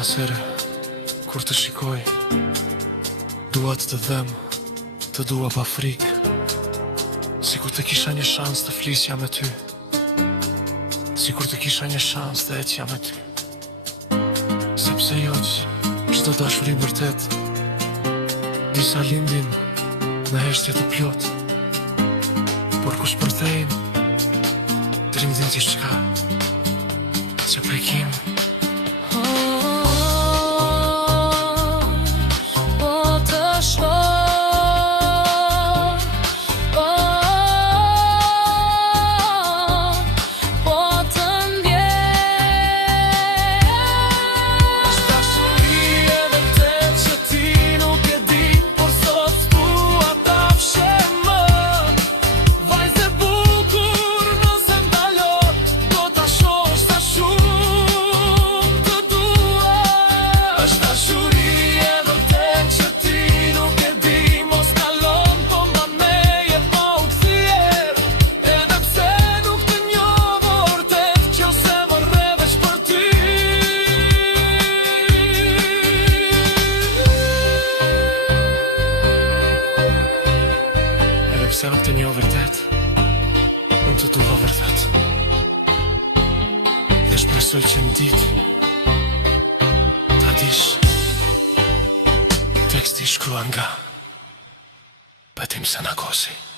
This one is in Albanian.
asere, kur të shikoj, dua të dhem, të dua pa frikë, sikur të kisha një shans të flisja me ty, sikur të kisha një shans të ecja me ty. Sepse joq, çdo dashuri vërtet, disa lindin në heshtje të plot, por kush përthejnë, të rimdin t'i shka, që prekim. Se nuk të njoh vërtet, unë të dua vërtet. Dhe shpresoj që në ditë ta dish teksti shkruan nga Betim Senakosi.